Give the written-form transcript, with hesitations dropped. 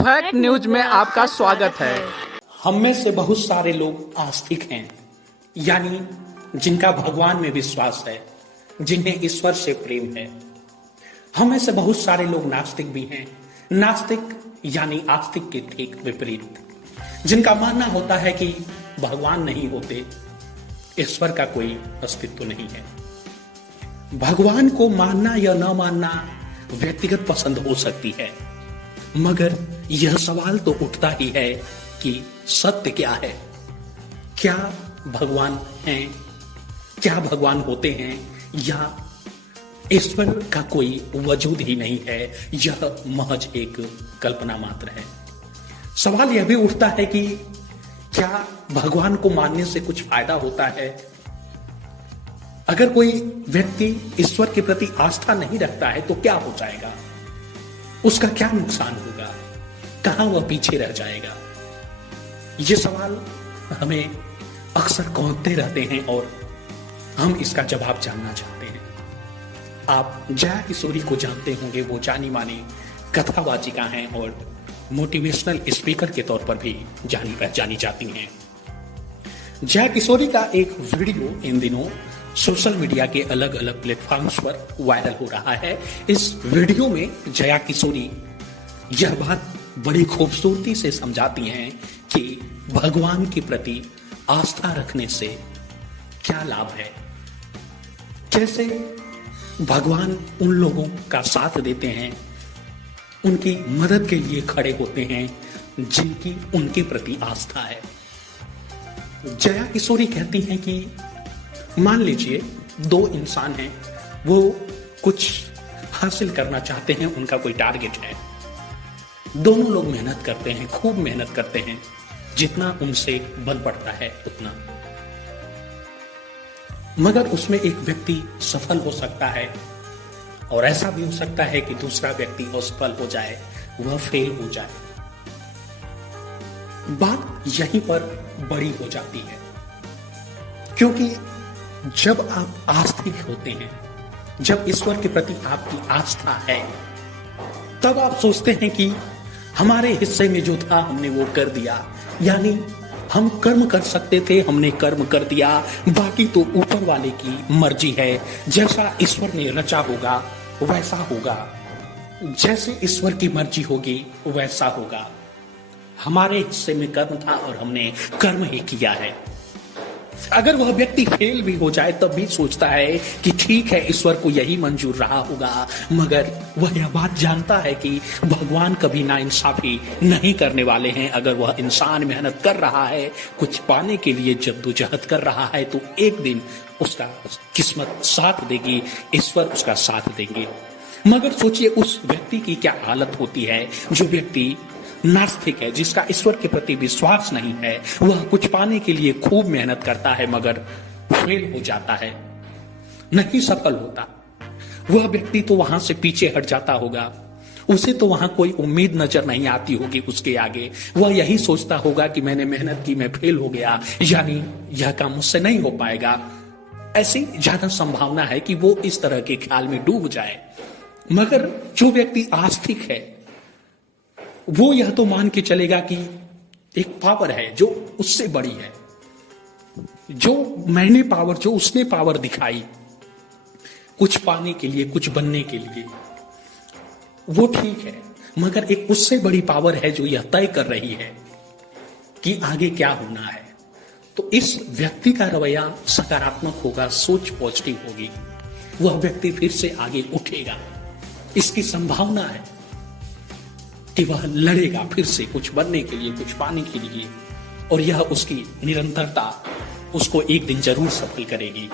Fact news में आपका स्वागत है। हम में से बहुत सारे लोग आस्तिक हैं, यानी जिनका भगवान में विश्वास है, जिन्हें ईश्वर से प्रेम है। हम में से बहुत सारे लोग नास्तिक भी हैं। नास्तिक यानी आस्तिक के ठीक विपरीत, जिनका मानना होता है कि भगवान नहीं होते, ईश्वर का कोई अस्तित्व नहीं है। भगवान को मानना या न मानना व्यक्तिगत पसंद हो सकती है, मगर यह सवाल तो उठता ही है कि सत्य क्या है। क्या भगवान हैं? क्या भगवान होते हैं, या ईश्वर का कोई वजूद ही नहीं है, यह महज एक कल्पना मात्र है। सवाल यह भी उठता है कि क्या भगवान को मानने से कुछ फायदा होता है? अगर कोई व्यक्ति ईश्वर के प्रति आस्था नहीं रखता है तो क्या हो जाएगा? उसका क्या नुकसान होगा? कहां वह पीछे रह जाएगा? ये सवाल हमें अक्सर कौंधते रहते हैं और हम इसका जवाब जानना चाहते हैं। आप जया किशोरी को जानते होंगे, वो जानी मानी कथावाचिका हैं और मोटिवेशनल स्पीकर के तौर पर भी जानी पहचानी जाती हैं। जया किशोरी का एक वीडियो इन दिनों सोशल मीडिया के अलग अलग प्लेटफॉर्म्स पर वायरल हो रहा है। इस वीडियो में जया किशोरी यह बात बड़ी खूबसूरती से समझाती हैं कि भगवान के प्रति आस्था रखने से क्या लाभ है, कैसे भगवान उन लोगों का साथ देते हैं, उनकी मदद के लिए खड़े होते हैं जिनकी उनके प्रति आस्था है। जया किशोरी कहती हैं कि मान लीजिए दो इंसान हैं, वो कुछ हासिल करना चाहते हैं, उनका कोई टारगेट है। दोनों लोग मेहनत करते हैं, खूब मेहनत करते हैं, जितना उनसे बन पड़ता है उतना, मगर उसमें एक व्यक्ति सफल हो सकता है और ऐसा भी हो सकता है कि दूसरा व्यक्ति असफल हो जाए, वह फेल हो जाए। बात यहीं पर बड़ी हो जाती है, क्योंकि जब आप आस्तिक होते हैं, जब ईश्वर के प्रति आपकी आस्था है, तब आप सोचते हैं कि हमारे हिस्से में जो था हमने वो कर दिया, यानी हम कर्म कर सकते थे, हमने कर्म कर दिया, बाकी तो ऊपर वाले की मर्जी है। जैसा ईश्वर ने रचा होगा वैसा होगा, जैसे ईश्वर की मर्जी होगी वैसा होगा। हमारे हिस्से में कर्म था और हमने कर्म ही किया है। अगर वह व्यक्ति फेल भी हो जाए तब भी सोचता है कि ठीक है, ईश्वर को यही मंजूर रहा होगा, मगर वह यह बात जानता है कि भगवान कभी नाइंसाफी नहीं करने वाले हैं। अगर वह इंसान मेहनत कर रहा है, कुछ पाने के लिए जद्दोजहद कर रहा है, तो एक दिन उसका किस्मत साथ देगी, ईश्वर उसका साथ देंगे। मगर सोचिए उस व्यक्ति की क्या हालत होती है, जो व्यक्ति नास्तिक है, जिसका ईश्वर के प्रति विश्वास नहीं है। वह कुछ पाने के लिए खूब मेहनत करता है मगर फेल हो जाता है, नहीं सफल होता। वह व्यक्ति तो वहां से पीछे हट जाता होगा, उसे तो वहां कोई उम्मीद नजर नहीं आती होगी उसके आगे। वह यही सोचता होगा कि मैंने मेहनत की, मैं फेल हो गया, यानी यह काम मुझसे नहीं हो पाएगा। ऐसी ज्यादा संभावना है कि वो इस तरह के ख्याल में डूब जाए। मगर जो व्यक्ति आस्तिक है, वो यह तो मान के चलेगा कि एक पावर है जो उससे बड़ी है, जो मैंने पावर, जो उसने पावर दिखाई कुछ पाने के लिए, कुछ बनने के लिए, वो ठीक है, मगर एक उससे बड़ी पावर है जो यह तय कर रही है कि आगे क्या होना है। तो इस व्यक्ति का रवैया सकारात्मक होगा, सोच पॉजिटिव होगी, वह व्यक्ति फिर से आगे उठेगा। इसकी संभावना है कि वह लड़ेगा फिर से कुछ बनने के लिए, कुछ पाने के लिए, और यह उसकी निरंतरता उसको एक दिन जरूर सफल करेगी।